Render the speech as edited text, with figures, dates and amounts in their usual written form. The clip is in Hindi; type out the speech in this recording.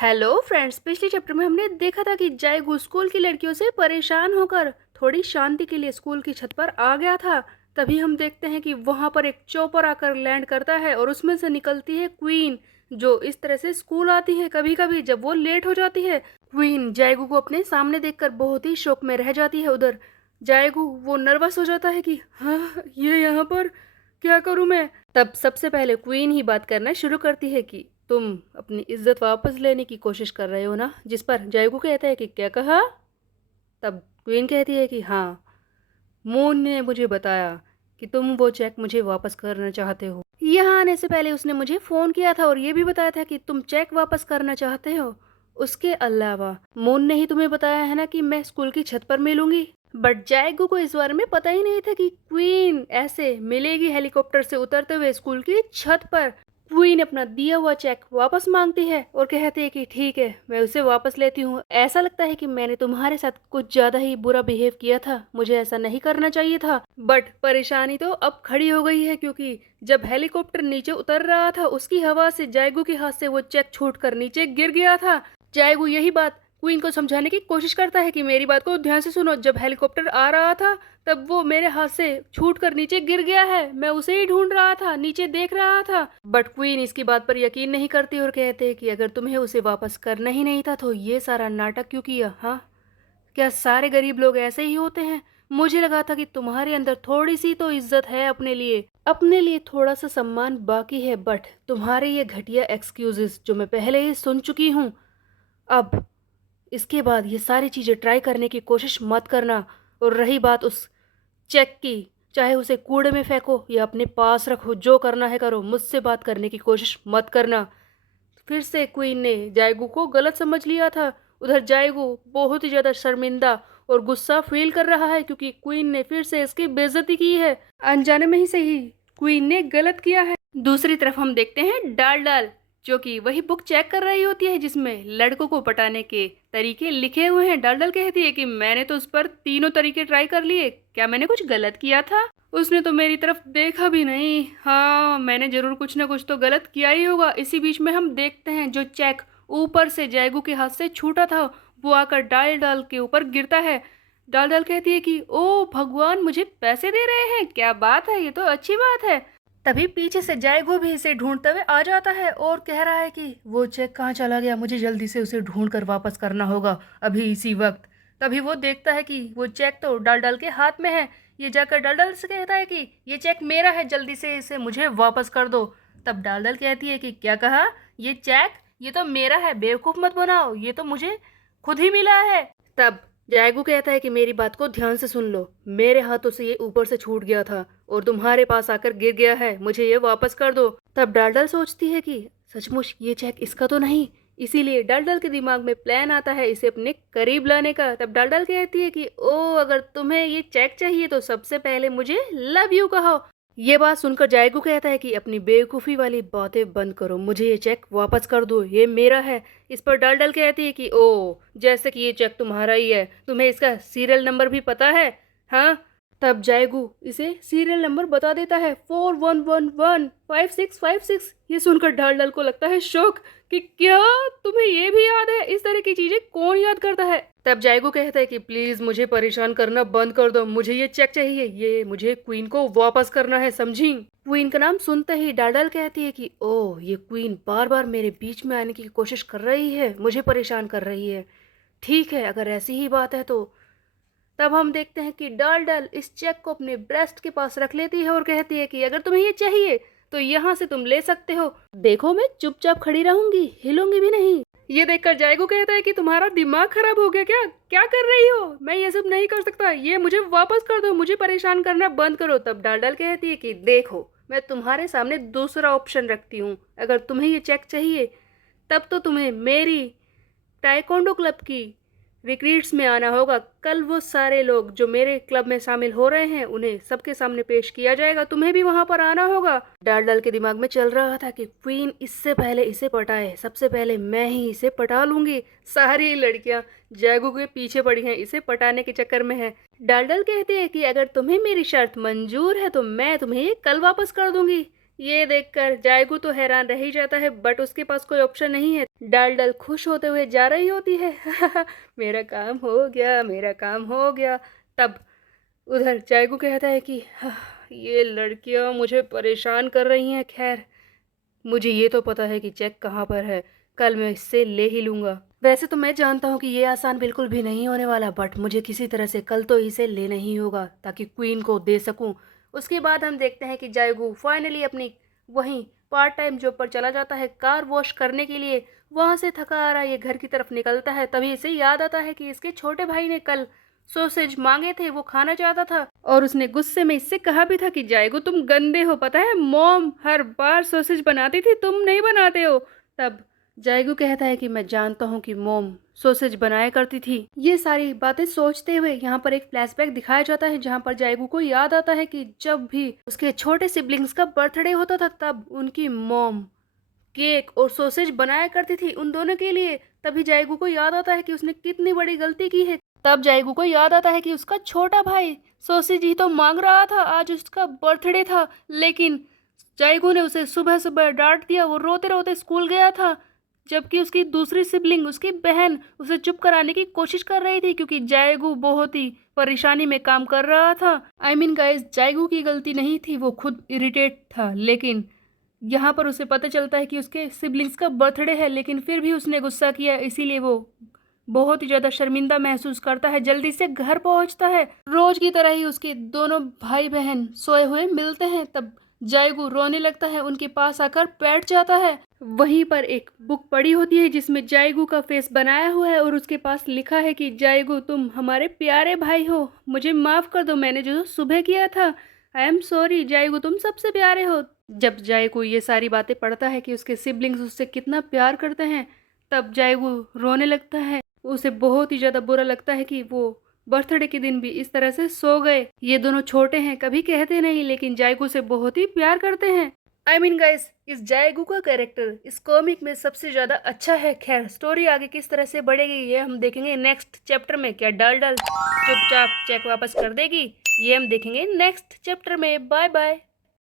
हेलो फ्रेंड्स, पिछले चैप्टर में हमने देखा था कि जायगू स्कूल की लड़कियों से परेशान होकर थोड़ी शांति के लिए स्कूल की छत पर आ गया था। तभी हम देखते हैं कि वहां पर एक चॉपर आकर लैंड करता है और उसमें से निकलती है क्वीन, जो इस तरह से स्कूल आती है कभी कभी जब वो लेट हो जाती है। क्वीन जायगू को अपने सामने देखकर बहुत ही शौक में रह जाती है। उधर जायगू वो नर्वस हो जाता है कि हाँ, ये यहाँ पर क्या करूँ मैं। तब सबसे पहले क्वीन ही बात करना शुरू करती है कि तुम अपनी इज्जत वापस लेने की कोशिश कर रहे हो ना। जिस पर जायगू कहता है कि क्या कहा। तब क्वीन कहती है कि हाँ, मून ने मुझे बताया कि तुम वो चेक मुझे वापस करना चाहते हो। यहाँ आने से पहले उसने मुझे फोन किया था और ये भी बताया था कि तुम चेक वापस करना चाहते हो। उसके अलावा मून ने ही तुम्हें बताया है ना कि मैं स्कूल की छत पर मिलूंगी। बट जायगू को इस बारे में पता ही नहीं था कि क्वीन ऐसे मिलेगी हेलीकॉप्टर से उतरते हुए स्कूल की छत पर। क्वीन अपना दिया हुआ चेक वापस मांगती है और कहती है कि ठीक है, मैं उसे वापस लेती हूँ। ऐसा लगता है कि मैंने तुम्हारे साथ कुछ ज्यादा ही बुरा बिहेव किया था, मुझे ऐसा नहीं करना चाहिए था। बट परेशानी तो अब खड़ी हो गई है, क्योंकि जब हेलीकॉप्टर नीचे उतर रहा था उसकी हवा से जायगू के हाथ से वो चेक छूटकर नीचे गिर गया था। जायगू यही बात क्वीन को समझाने की कोशिश करता है कि मेरी बात को ध्यान से सुनो, जब हेलीकॉप्टर आ रहा था तब वो मेरे हाथ से छूट कर नीचे गिर गया है, मैं उसे ही ढूंढ रहा था, नीचे देख रहा था। बट क्वीन इसकी बात पर यकीन नहीं करती और कहते हैं कि अगर तुम्हें उसे वापस करना ही नहीं था तो ये सारा नाटक क्यों किया। हाँ, क्या सारे गरीब लोग ऐसे ही होते हैं? मुझे लगा था कि तुम्हारे अंदर थोड़ी सी तो इज्जत है, अपने लिए थोड़ा सा सम्मान बाकी है। बट तुम्हारे ये घटिया एक्सक्यूजेस जो मैं पहले ही सुन चुकी हूँ, अब इसके बाद ये सारी चीज़ें ट्राई करने की कोशिश मत करना। और रही बात उस चेक की, चाहे उसे कूड़े में फेंको या अपने पास रखो, जो करना है करो, मुझसे बात करने की कोशिश मत करना। फिर से क्वीन ने जायगू को गलत समझ लिया था। उधर जायगू बहुत ही ज़्यादा शर्मिंदा और गुस्सा फील कर रहा है, क्योंकि क्वीन ने फिर से इसकी बेइज्जती की है। अनजाने में ही सही, क्वीन ने गलत किया है। दूसरी तरफ हम देखते हैं डाल डाल, जो कि वही बुक चेक कर रही होती है जिसमें लड़कों को पटाने के तरीके लिखे हुए हैं। डाल डाल कहती है कि मैंने तो उस पर तीनों तरीके ट्राई कर लिए, क्या मैंने कुछ गलत किया था? उसने तो मेरी तरफ देखा भी नहीं। हाँ, मैंने जरूर कुछ ना कुछ तो गलत किया ही होगा। इसी बीच में हम देखते हैं जो चेक ऊपर से जैगू के हाथ से छूटा था वो आकर डाल डाल के ऊपर गिरता है। डाल डाल कहती है कि ओ भगवान, मुझे पैसे दे रहे हैं, क्या बात है, ये तो अच्छी बात है। तभी पीछे से जायगो भी इसे ढूंढते हुए आ जाता है और कह रहा है कि वो चेक कहाँ चला गया, मुझे जल्दी से उसे ढूंढ कर वापस करना होगा, अभी इसी वक्त। तभी वो देखता है कि वो चेक तो डाल डाल के हाथ में है। ये जाकर डाल डाल से कहता है कि ये चेक मेरा है, जल्दी से इसे मुझे वापस कर दो। तब डाल डाल कहती है कि क्या कहा, ये चेक, ये तो मेरा है, बेवकूफ मत बनाओ, ये तो मुझे खुद ही मिला है। तब जायगू कहता है कि मेरी बात को ध्यान से सुन लो, मेरे हाथों से ये ऊपर से छूट गया था और तुम्हारे पास आकर गिर गया है, मुझे ये वापस कर दो। तब डालडल सोचती है कि सचमुच ये चेक इसका तो नहीं। इसीलिए डालडल के दिमाग में प्लान आता है इसे अपने करीब लाने का। तब डालडल कहती है कि ओ, अगर तुम्हें ये चेक चाहिए तो सबसे पहले मुझे लव यू कहो। ये बात सुनकर जायगू कहता है कि अपनी बेवकूफ़ी वाली बातें बंद करो, मुझे ये चेक वापस कर दो, ये मेरा है। इस पर डाल डाल कहती है कि ओ, जैसे कि ये चेक तुम्हारा ही है, तुम्हें इसका सीरियल नंबर भी पता है? हाँ। तब जायगू इसे सीरियल नंबर बता देता है, 41115656। ये सुनकर डाल डाल को लगता है शौक कि क्या तुम्हें ये भी याद है? इस तरह की चीजें कौन याद करता है? तब जायगू कहता है कि प्लीज मुझे परेशान करना बंद कर दो, मुझे ये चेक चाहिए, ये मुझे क्वीन को वापस करना है, समझी? क्वीन का नाम सुनते ही डाल कहती है कि ओह, ये क्वीन बार बार मेरे बीच में आने की कोशिश कर रही है, मुझे परेशान कर रही है। ठीक है, अगर ऐसी ही बात है तो। तब हम देखते हैं कि डाल डाल इस चेक को अपने ब्रेस्ट के पास रख लेती है और कहती है कि अगर तुम्हें ये चाहिए तो यहाँ से तुम ले सकते हो, देखो मैं चुपचाप खड़ी रहूंगी, हिलूंगी भी नहीं। ये देखकर जायगू कहता है कि तुम्हारा दिमाग खराब हो गया क्या, क्या कर रही हो? मैं ये सब नहीं कर सकता, ये मुझे वापस कर दो, मुझे परेशान करना बंद करो। तब डाल डाल कहती है कि देखो, मैं तुम्हारे सामने दूसरा ऑप्शन रखती हूँ, अगर तुम्हें ये चेक चाहिए तब तो तुम्हें मेरी टाइकोंडो क्लब की रिक्रीट्स में आना होगा। कल वो सारे लोग जो मेरे क्लब में शामिल हो रहे हैं उन्हें सबके सामने पेश किया जाएगा, तुम्हें भी वहां पर आना होगा। डाल डाल के दिमाग में चल रहा था कि क्वीन इससे पहले इसे पटाए, सबसे पहले मैं ही इसे पटा लूंगी। सारी लड़कियां जैगू के पीछे पड़ी हैं, इसे पटाने के चक्कर में है। डाल डाल कहती है कि अगर तुम्हें मेरी शर्त मंजूर है तो मैं तुम्हें ये कल वापस कर दूंगी। ये देखकर जायगू तो हैरान रह ही जाता है, बट उसके पास कोई ऑप्शन नहीं है। डाल डाल खुश होते हुए जा रही होती है। मेरा काम हो गया, मेरा काम हो गया। तब उधर जायगू कहता है कि ये लड़कियां मुझे परेशान कर रही हैं। खैर, मुझे ये तो पता है कि चेक कहाँ पर है, कल मैं इससे ले ही लूँगा। वैसे तो मैं जानता हूँ कि ये आसान बिल्कुल भी नहीं होने वाला, बट मुझे किसी तरह से कल तो इसे लेना ही होगा ताकि क्वीन को दे सकूँ। उसके बाद हम देखते हैं कि जायगू फाइनली अपनी वहीं पार्ट टाइम जॉब पर चला जाता है कार वॉश करने के लिए। वहाँ से थका आ रहा ये घर की तरफ निकलता है, तभी इसे याद आता है कि इसके छोटे भाई ने कल सॉसेज मांगे थे, वो खाना चाहता था और उसने गुस्से में इससे कहा भी था कि जाएगो तुम गंदे हो, पता है मॉम हर बार सॉसेज बनाती थी, तुम नहीं बनाते हो। तब जाएगू कहता है कि मैं जानता हूँ कि मॉम सॉसेज बनाया करती थी। ये सारी बातें सोचते हुए यहाँ पर एक फ्लैशबैक दिखाया जाता है जहाँ पर जाएगू को याद आता है कि जब भी उसके छोटे सिबलिंग्स का बर्थडे होता था तब उनकी मॉम केक और सॉसेज बनाया करती थी उन दोनों के लिए। तभी जाएगू को याद आता है कि उसने कितनी बड़ी गलती की है। तब जाएगू को याद आता है कि उसका छोटा भाई सॉसेज ही तो मांग रहा था, आज उसका बर्थडे था, लेकिन जाएगू ने उसे सुबह सुबह डांट दिया। वो रोते रोते स्कूल गया था, जबकि उसकी दूसरी सिबलिंग उसकी बहन उसे चुप कराने की कोशिश कर रही थी क्योंकि जाएगू बहुत ही परेशानी में काम कर रहा था। आई मीन गाइस, जाएगू की गलती नहीं थी, वो खुद इरिटेट था। लेकिन यहाँ पर उसे पता चलता है कि उसके सिबलिंग्स का बर्थडे है, लेकिन फिर भी उसने गुस्सा किया, इसीलिए वो बहुत ही ज़्यादा शर्मिंदा महसूस करता है। जल्दी से घर पहुंचता है। रोज की तरह ही उसके दोनों भाई बहन सोए हुए मिलते हैं। तब जायगू रोने लगता है, उनके पास आकर बैठ जाता है। वहीं पर एक बुक पड़ी होती है जिसमें जायगू का फेस बनाया हुआ है और उसके पास लिखा है कि जायगू तुम हमारे प्यारे भाई हो, मुझे माफ़ कर दो, मैंने जो सुबह किया था, आई एम सॉरी जायगू, तुम सबसे प्यारे हो। जब जायगू ये सारी बातें पढ़ता है कि उसके सिबलिंग्स उससे कितना प्यार करते हैं, तब जायगू रोने लगता है। उसे बहुत ही ज़्यादा बुरा लगता है कि वो बर्थडे के दिन भी इस तरह से सो गए। ये दोनों छोटे हैं, कभी कहते नहीं, लेकिन जायगू से बहुत ही प्यार करते हैं। आई मीन गाइस, इस जायगू का कैरेक्टर इस कॉमिक में सबसे ज़्यादा अच्छा है। खैर, स्टोरी आगे किस तरह से बढ़ेगी ये हम देखेंगे नेक्स्ट चैप्टर में। क्या डाल डाल चुपचाप चेक वापस कर देगी, ये हम देखेंगे नेक्स्ट चैप्टर में। Bye bye.